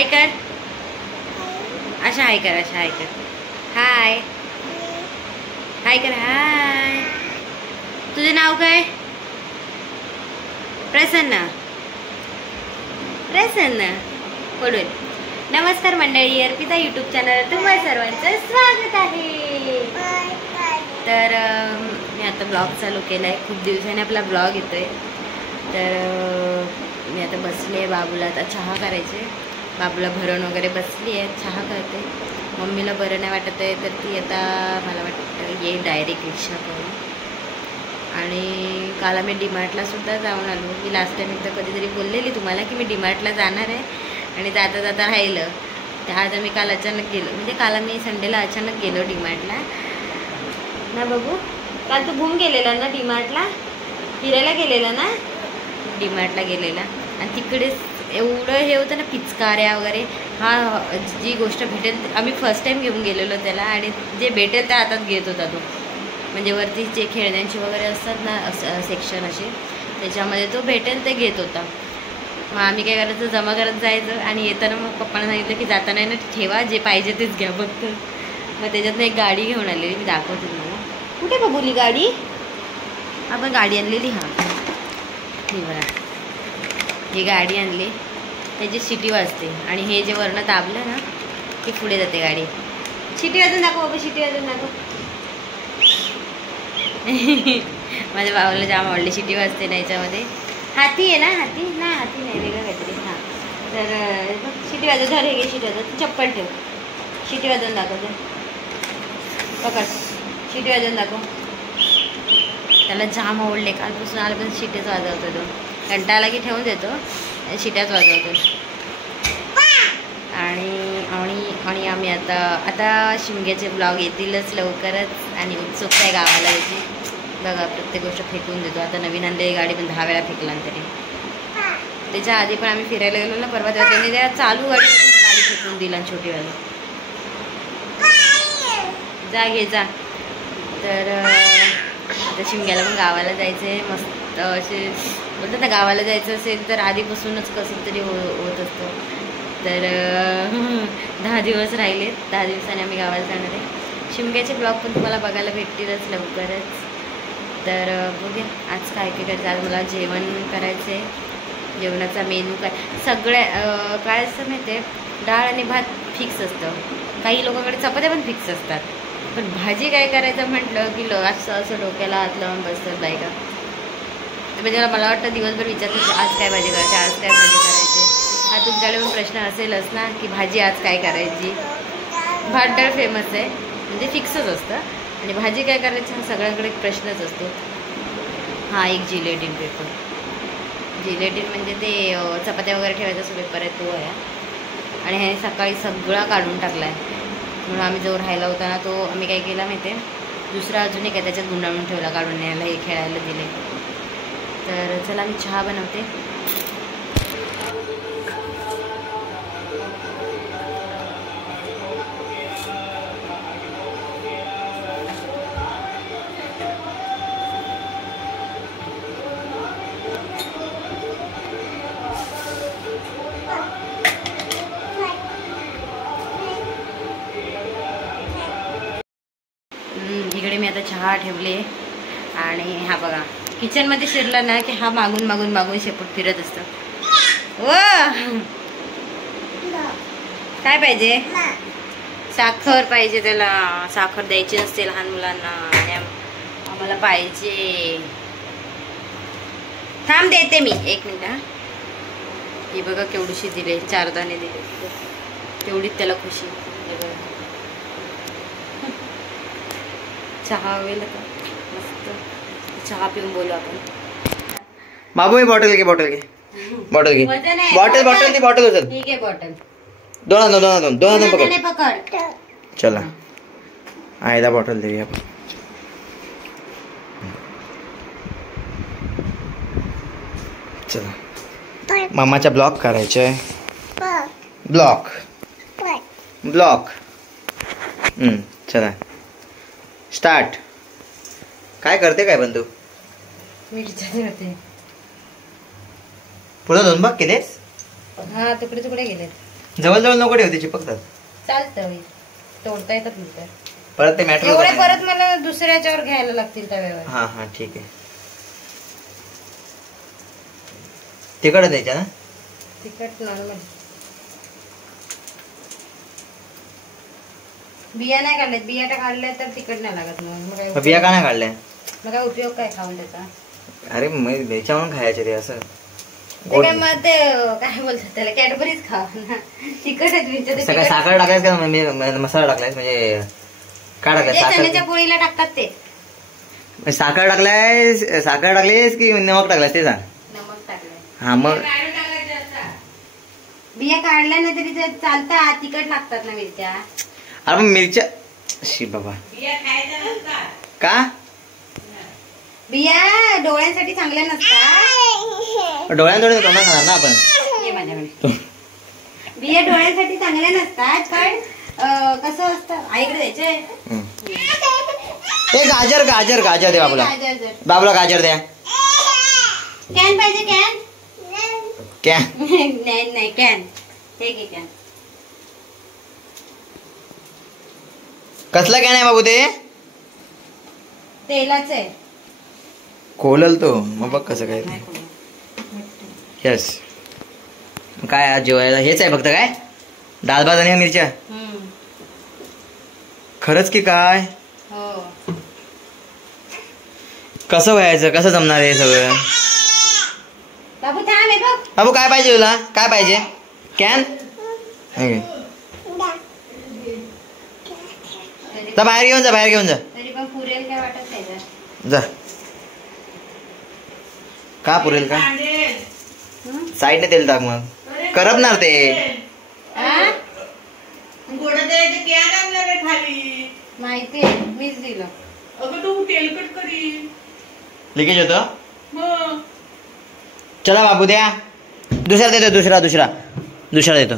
हाय कर, अशा हाय कर, अशा हाय कर, हाय हाय कर, हाय. तुझे नाव काय? प्रसन्न. प्रसन्न बोलून. नमस्कार मंडळी, अर्पिता यूट्यूब चॅनल तुम्हा सर्वांचं स्वागत आहे. तर मी आता ब्लॉग चालू केला आहे. खूप दिवसांनी आपला ब्लॉग येतोय. तर मी आता बसली आहे. बाबूला आता चहा करायचे. बाबूला भरण वगैरे बसली आहे, चहा करते. मम्मीला बरं नाही वाटत आहे, तर ती आता मला वाटतं येईल डायरेक्ट रिक्षा करून. आणि काल आम्ही डीमार्टला सुद्धा जाऊन आलो. मी लास्ट टाईम एकदा कधीतरी बोललेली तुम्हाला की मी डीमार्टला जाणार आहे आणि जाता जाता राहिलं. तर आज आम्ही काल अचानक गेलो, म्हणजे काल आम्ही संडेला अचानक गेलो डीमार्टला ना. बघू, काल तू घुम गेलेला ना डीमार्टला, फिरायला गेलेला ना डीमार्टला गेलेला. आणि तिकडेच एवढं हे होतं ना, पिचकाऱ्या वगैरे. हा जी गोष्ट भेटेल, आम्ही फर्स्ट टाईम घेऊन गेलेलो त्याला, आणि जे भेटेल त्या हातात घेत होता तो. म्हणजे वरती जे खेळण्यांची वगैरे असतात ना सेक्शन असे, त्याच्यामध्ये तो भेटेल ते घेत होता. मग आम्ही काय करायचं, जमा करत जायचं आणि येताना मग पप्पांना सांगितलं की जाताना ना ठेवा, जे पाहिजे तेच घ्या फक्त. मग त्याच्यातनं एक गाडी घेऊन आलेली, मी दाखवते तुम्हाला. कुठे बघूली गाडी? आपण गाडी आणलेली. हां ही बघा, ही गाडी आणली. त्याची शिटी वाजते आणि हे जे वरनं दाबलं ना की पुढे जाते गाडी. शिटी वाजून दाखव बाबा, शिटी वाजून दाखव. माझ्या भावाला जाम आवडली, शिटी वाजते ना याच्यामध्ये. हाती आहे ना, हाती नाही, हाती नाही, वेगळं काहीतरी. हां, तर शिटी वाजव. धर, हे घे शिटी वाजव. चप्पल ठेव, शिटी वाजवून दाखव. पकड, शिटी वाजवून दाखव. त्याला जाम आवडले. कालपासून आल्यापासून शिटीच वाजवतो तो. कंटाळा की ठेवून देतो, शिट्याच वाजवतो. आणि आम्ही आता शिमग्याचे ब्लॉग येतीलच लवकरच, आणि उत्सुकता आहे गावाला यायची. बघा, प्रत्येक गोष्ट फेकून देतो. आता नवीन आणलेली गाडी पण 10 वेळा फेकला तरी. त्याच्या आधी पण आम्ही फिरायला गेलो ना परवा, तेव्हा त्यांनी त्या चालू गाडी फेकून दिला, छोटी वाली. जा घे जा. तर आता शिमग्याला पण गावाला जायचं आहे. मस्त असे बोलतात ना, गावाला जायचं असेल तर आधीपासूनच कसं तरी होत असतं. तर 10 दिवस राहिलेत. 10 दिवसांनी आम्ही गावाला जाणार आहे. शिमग्याचे ब्लॉग पण तुम्हाला बघायला भेटतीलच लवकरच. तर बघूया आज काय काय करायचं. आज मला जेवण करायचं आहे. जेवणाचा मेनू काय, सगळ्या काय असतं माहिती आहे, डाळ आणि भात फिक्स असतं. काही लोकांकडे चपात्या पण फिक्स असतात. पण भाजी काय करायचं म्हटलं की असं डोक्याला हात लावून बसतात बायका. तर म्हणजे मला वाटतं दिवसभर विचारतात आज काय भाजी करायची, आज काय भाजी करायची. हा तुमच्याकडे पण प्रश्न असेलच ना की भाजी आज काय करायची. भात डाळ फेमस आहे, म्हणजे फिक्सच असतं. आणि भाजी काय करायची हा सगळ्यांकडे एक प्रश्नच असतो. हा एक जिलेटिन पेपर. जिलेटिन म्हणजे ते चपात्या वगैरे ठेवायचा असं पेपर आहे, तो आहे. आणि ह्याने सकाळी सगळा काढून टाकला आहे. म्हणून आम्ही जो राहिला होता ना, तो आम्ही काय केला माहिती आहे, दुसरा अजून एक आहे त्याच्यात गुंडाळून ठेवला, काढून न्यायला हे खेळायला दिले. तर चला मी चहा बनवते. इकडे मी आता चहा ठेवले. आणि हा बघा, किचनमध्ये शिरला ना की हा मागून मागून मागून शेपूट फिरत असतं. ओ काय पाहिजे? साखर पाहिजे त्याला. साखर द्यायची नसते लहान मुलांना, आणि आम्हाला पाहिजे. थांब देते मी, 1 मिनिट. हा, ही बघा केवढीशी दिले, 4 दाणे दिले. तेवढीच त्याला खुशी. चहा होईल का मस्त. चहा पिऊन बोलू आपण. बाबू ही बॉटल घे, बॉटल घे, बॉटल घे, बॉटल बॉटल ती बॉटल उचल. ठीक आहे, बॉटल दोन पकड. चला आईला बॉटल देऊया आपण. चला मामाचा ब्लॉग करायचा आहे. ब्लॉग चला स्टार्ट. काय करते काय बंधू? मी पुढे 2 भाग केलेस? हा, तुकडे तुकडे गेलेत. जवळ जवळ नको ठेवते, चिपकतात. चालतं तोडता येतात नंतर. परत ते मॅटर एवढे परत मला दुसऱ्याच्यावर घ्यायला लागतील तव्यावर. हा हा ठीक आहे. तिखट द्यायच्या ना? तिखट नॉर्मल. बिया नाही काढल्यात, बिया काढल्या तर तिखट नाही लागत. मग बिया का नाही काढल्या? मग काय उपयोग काय खाऊन त्याचा? अरे मग द्यायच्या म्हणून खायचे ते असं. ते काय मग ते काय बोलतात त्याला, कॅडबरीज खा ना. तिखट काय साखर टाकायच का? मसाला टाकलाय म्हणजे काय टाकलाय? चण्याच्या पोळीला टाकतात ते. साखर टाकलीस की नमक टाकलास ते सांग. नमक टाकलंय. हा मग बिया काढल्या ना तरी ते चालतात, तिखट लागतात ना मिरच्या. अरे मिरच्या शी बाबा का? बिया डोळ्यांसाठी चांगल्या नसतात. डोळ्यांकडे तोंडात खाणार ना आपण. बिया डोळ्यांसाठी चांगल्या नसतात, पण कसं असतं आईकडे द्यायचे. गाजर गाजर गाजर दे बाबूला. बाबूला गाजर द्या. कॅन पाहिजे? कॅन कॅन नाही कॅन. हे घे कॅन. कसला कॅन आहे बाबू? ते तेलाच आहे. खोलल तो मग बघ कसं काय. यस. काय आज जेवायला हेच आहे फक्त? काय डाळ भात आणि मिरच्या? खरंच की काय? हो. कसं व्हायचं? कसं जमणार आहे सगळं? बाबू थांब. बघ बाबू काय पाहिजे तुला? काय पाहिजे? कॅन? जा बाहेर घेऊन जा, बाहेर घेऊन जा. तरी पण पुरेल काय वाटत नाही. जा. का पुरेल का? साईडने तेल टाक मग. करपणार ते. माहिती मीच दिलं. अगं तू तेलकट करी. लिकेज होतं. चला बाबू द्या. दुसरा देतो. दुसरा देतो.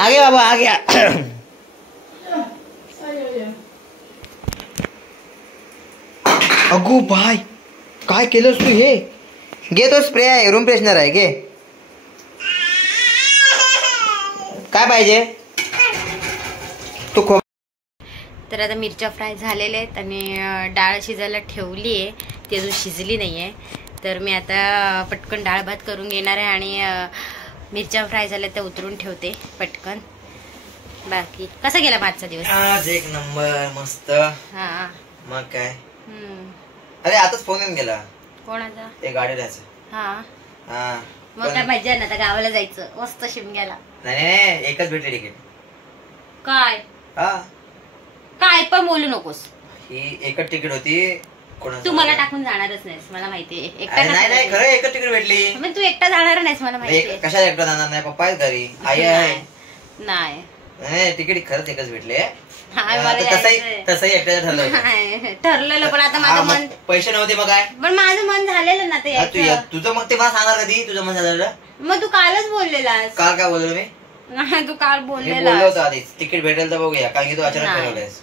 आगे बाबा आगे. अगो बाय काय केलंस तू? हे घे, तो स्प्रे आहे, रूम फ्रेशनर आहे, घे. काय पाहिजे तू? तर आता मिरच्या फ्राय झालेल्या आहेत आणि डाळ शिजायला ठेवली आहे, ती अजून शिजली नाही आहे. तर मी आता पटकन डाळ भात करून घेणार आहे आणि मिरच्या फ्राय झाल्या त्या उतरून ठेवते पटकन. बाकी कसा गेला आजचा दिवस? आज एक नंबर मस्त. हा मग काय. अरे आताच फोन येऊन गेला. कोणाचा? ते गाडीलाच. हा मग काय मजा ना, आता गावाला जायचं मस्त शिमग्याला. नाही एकच भेटले तिकीट. काय काय पण बोलू नकोस. ही एकच तिकीट होती. तू मला टाकून जाणारच नाहीस मला माहितीये. एकटा नाही खरं एकच तिकीट भेटली. पण तू एकटा जाणार नाहीस मला माहितीये. कशाला एकटा जाणार नाही? पप्पा आहेत घरी, आई आहे. नाही तिकीट खरंच एकच भेटले. तसंही एकट्याचं ठरलं. ठरलेलं पण आता माझं मन. पैसे नव्हते मग काय? पण माझं मन झालेलं ना ते. तुझं मग ते मला सांगणार कधी तुझं मन झालेलं? मग तू कालच बोललेलास. काल काय बोललो मी? तू काल बोललेला होता आधीच. तिकीट भेटेल तर बघूया, कारण की तू अचानक ठरवलंयस.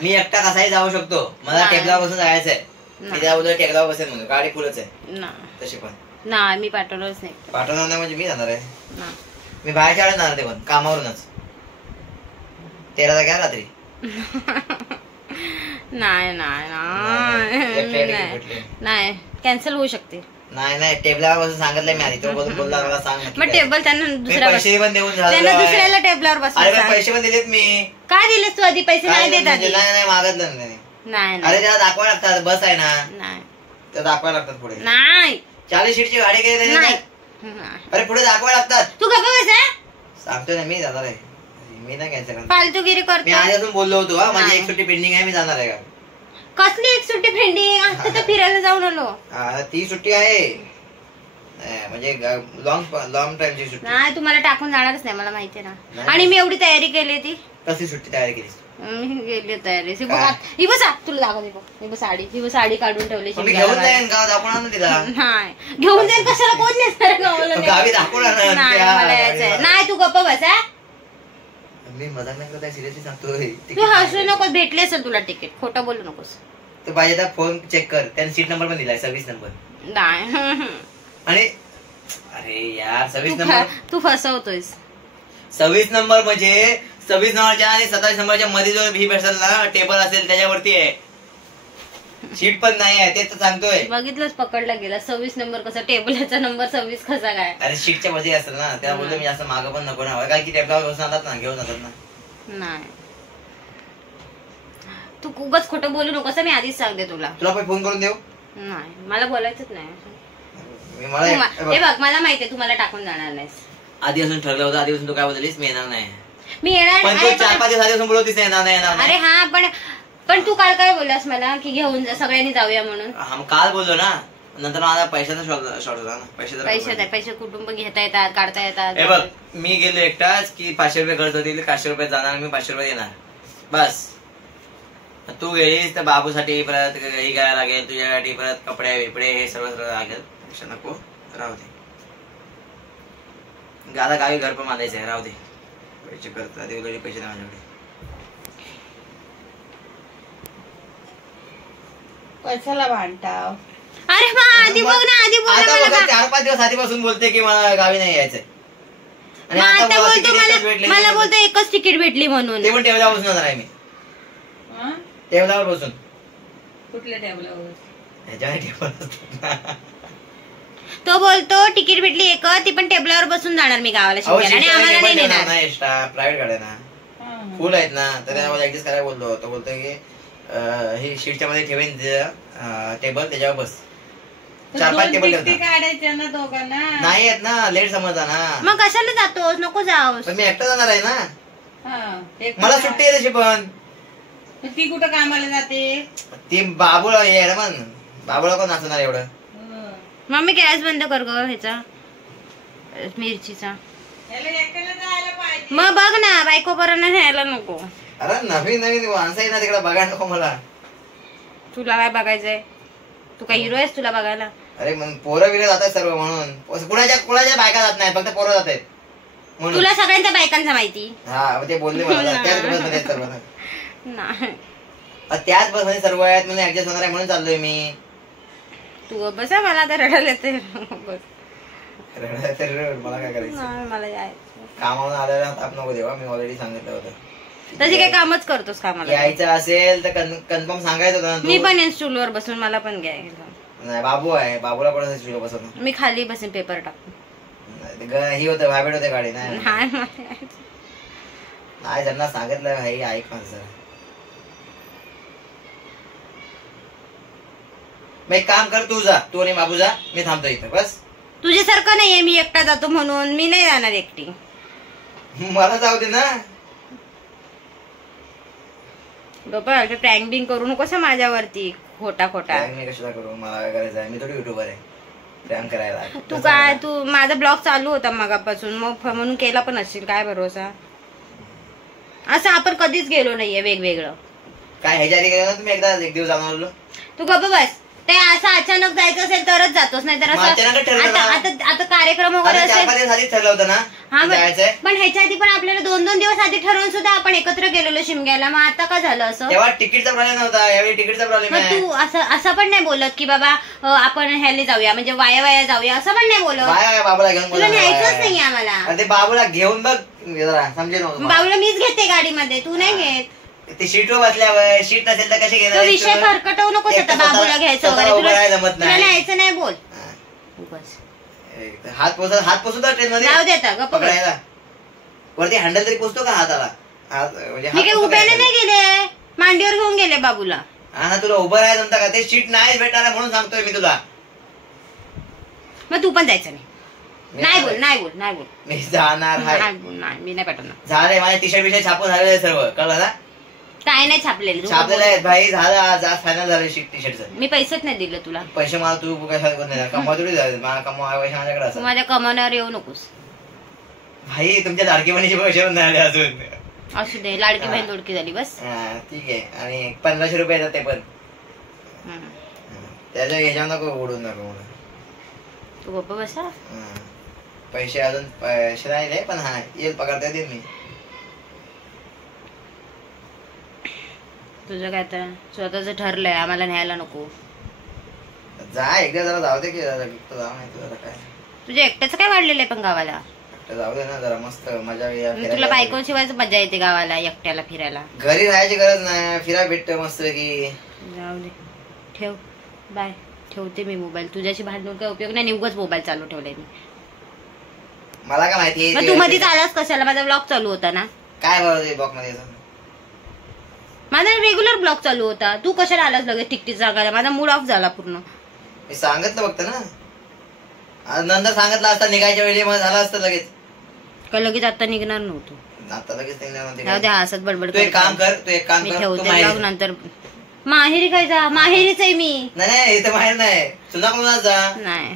मी एकटा कसाही जाऊ शकतो. मला टेबला बसून जायचंय. मी त्या टेबला बसेल म्हणून. गाडी फुलच आहे तशी पण. नाही मी पाठवलंच नाही. पाठवणार नाही म्हणजे मी जाणार आहे. मी बाहेर खेळत जाणार ते पण कामावरूनच. 13 घ्या रात्री. नाही कॅन्सल होऊ शकते. नाही टेबलावर बसून सांगितलंय मी आधी. तो बोलला मला सांग. मग टेबल त्यांना दुसऱ्या पैसे पण देऊन दुसऱ्याला टेबलावर बस. पैसे पण दिलेत मी. काय दिलेस तू आधी? पैसे नाही देत. नाही मागतलं नाही. अरे त्याला दाखवायला लागतात. बस आहे ना, त्या दाखवायला लागतात पुढे. नाही 40 सीटची गाडी केली. अरे पुढे दाखवायला लागतात. तू गप्प बस. सांगतोय ना मी जाणार आहे. मी नाही कॅन्सल करणार. फालतूगिरी करतो. मी आधी बोललो होतो माझी एक सुट्टी पेंडिंग आहे, मी जाणार आहे का? कसली एक सुट्टी पेंडिंग? आता तर फिरायला जाऊन आलो. ती सुट्टी आहे म्हणजे लॉंग टाइमची सुट्टी. नाही तुम्हाला टाकून जाणारच नाही मला माहिती ना. आणि मी एवढी तयारी केली ती. कसली सुट्टी तयारी केली? मी गेली तयारी. ही बस तुला दाखवते. ही बस साडी. ही बस साडी काढून ठेवली. घेऊन जाईन गाव दाखवणार तिला. नाही घेऊन जाईन कशाला? कोण नेसणार गावाला? गावी दाखवणार नाही. तू गप्प बस. मी मजाक नाही करत, सिरियसली सांगतोय. तू हसू नकोस. भेटली असेल तुला तिकीट. खोटं बोलू नकोस. तू पाहिजे तर फोन चेक कर. त्याने सीट नंबर पण दिलाय 26 नंबर. नाही आणि अरे यार 26 नंबर तू फसवतोयस. 26 नंबर म्हणजे 26 नंबरच्या आणि 27 नंबरच्या मध्ये जो ही भेटेल ना टेबल असेल त्याच्यावरती आहे. शीट पण नाही आहे ते तर सांगतोय. बघितलंच पकडला गेला. 26 नंबर कसा टेबलाचा नंबर 26 कसा काय? अरे शीटच्या मध्ये असेल ना त्याला बोलतो मी असं मागं पण नको ना काय की टेबलावर बसून आणतात ना घेऊन जातात ना. नाही तू खूपच खोटं बोलू नकोस मी आधीच सांगते तुला. तुला पण फोन करून देऊ? नाही मला बोलायचंच नाही. हे बघ मला माहितीये तू मला टाकून जाणार नाहीस. आधी असून ठरलं होतं आधीपासून तू काय बोललीस मी येणार नाही. मी येणार पण तू 4-5 दिवस आधीपासून बोलवतीस येणार नाही येणार नाही. अरे हा पण तू काल काय बोललास मला की घेऊन सगळ्यांनी जाऊया म्हणून. हा काल बोललो ना नंतर माझा पैशाचा शॉर्ट होता ना. पैसे कुटुंब घेता येतात काढता येतात. हे बघ मी गेलो एकटाच की 500 रुपये खर्च होतील 500 रुपये जाणार मी 500 रुपये येणार बस. तू गेलीस तर बाबूसाठी परत हे करायला लागेल तुझ्यासाठी परत कपडे बिपडे हे सर्व लागेल. नको राहू दे. गाला गावी घर पण बांधायचं आहे राहू दे. पैसे करत पैसे नाही माझ्याकडे. पैशाला भांडताव. अरे आधी बघ ना आधी बोल ना मला. 4-5 दिवस आधीपासून बोलते की मला गावी नाही यायचंय आणि आता बोलतो मला बोलतो एकच तिकीट भेटली म्हणून. ते पण टेबलावर बसून जाणार आहे मी. टेबलावर बसून. कुठल्या टेबलावर? ह्याच्यावर टेबल असतात. तो बोलतो तिकीट भेटली एक ती पण टेबलावर बसून जाणार मी गावाला शिकायला आणि आम्हाला नाही नेणार. एक्स्ट्रा प्रायव्हेट गाड्या ना फुल आहेत ना तर त्यामध्ये ऍडजस्ट करायला बोललो. तो बोलतोय की हे शीटच्या मध्ये ठेवेन टेबल त्याच्यावर बस. 4-5 टेबल काढायच्या ना दोघांना. नाही आहेत ना लेट समजता ना. मग कशाला जातोस नको जाओस. मी एकटा जाणार आहे ना. मला सुट्टी आहे तशी पण. ती कुठं कामाला जाते? ती बाबूला ये पण बाबूला कोण नाचणार एवढं. मम्मी गॅस बंद कर ग ह्याचा मिरचीचा. मग बघ ना बायको पर्यंत न्यायला नको. अरे नवीन माणसं आहे ना तिकडे बघायला नको मला. तुला काय बघायचंय? तू काय हिरो आहेस तुला बघायला? अरे मग पोरं बिरं जातात सर्व म्हणून. कुणाच्या बायका जात नाही फक्त पोरं जात आहेत म्हणून. तुला सगळ्यांच्या बायकांचा माहिती. हा ते बोलले मला त्याच बसमध्ये सर्व नाही त्याच बसमध्ये सर्व आहेत म्हणजे ऍडजस्ट होणार आहे म्हणून चाललोय मी. तू बस मला आता रडायला येते. मला काय करायचं मला यायचं कामावरून आलेला ताप नको देवा. मी ऑलरेडी सांगितलं होतं. तशी काय कामच करतोस कामाला. यायचं असेल तर कन्फर्म सांगायचं होतं. मी पण स्टूल वर बसून मला पण घ्यायचं. नाही बाबू आहे बाबूला कोण स्टूल बसवतो. मी खाली बसून पेपर टाकतो. ही होतं व्हायब्रेट होते गाडी. नाही नाही त्यांना सांगितलं भाई ऐक माझं. मग एक काम कर तू जा तू आणि बाबू जा मी थांबतो इथं बस. तुझ्यासारखं नाहीये मी एकटा जातो म्हणून. मी नाही जाणार एकटी. मला जाऊ दे ना. बाबा प्रँक बिंग करू नकोस माझ्यावरती खोटा मी कशाला करू. मला काय करायचं आहे. मी थोडी युट्यूबर आहे प्रँक करायला. तू काय तू माझा ब्लॉग चालू होता मगापासून मग म्हणून केला पण असशील. काय भरोसा. असं आपण कधीच गेलो नाहीये वेगवेगळं. काय ह्याच्या आधी गेलो ना तुम्ही एकदा एक दिवस जाऊन आलो. तू गप्प बस. ते असं अचानक जायचं असेल तरच जातोस नाही तर आता कार्यक्रम वगैरे असेल ठरलं होतं ना. पण ह्याच्या आधी पण आपल्याला 2-2 दिवस आधी ठरवून सुद्धा आपण एकत्र गेलेलो शिमग्याला. मग आता का झालं असं? तेव्हा तिकीटचा प्रॉब्लेम नव्हता यावेळी तिकीटचा प्रॉब्लेम आहे. तू असं पण नाही बोलत की बाबा आपण ह्याला जाऊया म्हणजे वाया जाऊया असं पण नाही बोलत. बाबूला घेऊन तुला न्यायचंच नाही आम्हाला. ते बाबूला घेऊन बघ समजेल. बाबूला मीच घेते गाडीमध्ये तू नाही घेत. ते शीटवर बसल्यावर शीट नसेल तर कशी घेणार. विषय खरकटवू नको बाबूला घ्यायचं वगैरे. जमत नाही न्यायचं नाही बोल. हात पोचतो ट्रेन मध्ये जाऊ देता गप्प पकडायला वरती हँडल तरी पोचतो का हाताला. मी काही उभ्याने नाही गेले मांडीवर घेऊन गेले बाबूला. हा ना तुला उभं राहायचं जमता का. ते शीट नाही भेटणार म्हणून सांगतोय मी तुला. मग तू पण जायचं नाही बोल. मी जाणार मी नाही पाठवणार. झालंय माझे टी शर्ट बिशर्ट छापून झालेलं सर्व कळलं ना. काय नाही छापलेलं आहेत भाई. झालं आज फायनल झालं टी शर्टचं. मी पैसेच नाही दिले तुला. पैसे मला तू कशा कमवा थोडी मला कमवा पैसे माझ्याकडे असं. माझ्या कमावण्यावर येऊ नकोस भाई. तुमच्या लाडकी बहिणीचे पैसे नाही आले अजून. असू दे लाडकी बहीण दोडकी झाली बस. ठीक आहे. आणि 1500 रुपये येतात ते पण त्याच्या ह्याच्या नको उडून नको मला. तू गप्प बसा. पैसे अजून पैसे राहिले पण हा येईल पगार त्या देईन मी. तुझं काय तर स्वतःच ठरलंय आम्हाला न्यायला नको. जा एकदा जरा जाऊ दे की जरा जाऊ नाही जरा काय तुझ्या एकट्याचं काय वाढलेलं आहे पण गावाला? एकटं जाऊ दे ना जरा मस्त मजा तुला बायको शिवायचं मजा येते गावाला एकट्याला फिरायला. घरी राहायची गरज नाही फिरायला भेटतं मस्त की. जाऊ दे ठेव बाय. ठेवते मी मोबाईल. तुझ्याशी भांडून काय उपयोग नाही. उगाच मोबाईल चालू ठेवलाय मी. मला काय माहिती मग तू मध्येच आलास कशाला? माझा ब्लॉग चालू होता ना. काय बरोबर ब्लॉग मध्ये माझा रेग्युलर ब्लॉग चालू होता. तू कशाला आलास लगेच टिकटीच सांगायला? माझा मूड ऑफ झाला पूर्ण. मी सांगितलं फक्त ना नंतर सांगितलं असता निघायच्या वेळी मग झालं असतं लगेच. का लगेच आता निघणार नव्हतो. आता लगेच निघणार जाऊ दे असत बडबड. तू एक काम कर मी ठेवते ब्लॉग नंतर. माहेरी काय जा? माहेरीच आहे मी. नाही इथं बाहेर नाही तुझा कोणाला जा. नाही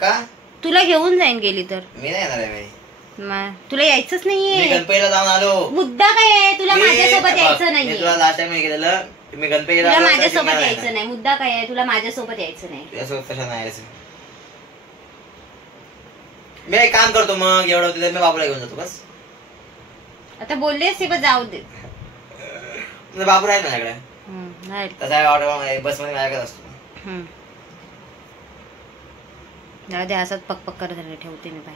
का? तुला घेऊन जाईन गेली तर. मी नाही येणार आहे. तुला यायचंच मी नाहीये. गणपतीला जाऊन आलो. मुद्दा काय आहे? तुला माझ्यासोबत यायचं नाहीये. तुला लास्ट टाइम गेलेलं मी गणपतीला तुला माझ्यासोबत यायचं नाही. मुद्दा काय आहे? तुला माझ्यासोबत यायचं नाही. तुझ्यासोबत कशा नाही यायचं? मी एक काम करतो मग एवढं होतं मी बाबूला घेऊन जातो बस. आता बोललेस ते जाऊ दे. बाबू राहील माझ्याकडे. तसा बस मध्ये माझ्याकडे असतो. जाऊ दे असंच पक पक करत ठेवते मी. बाय.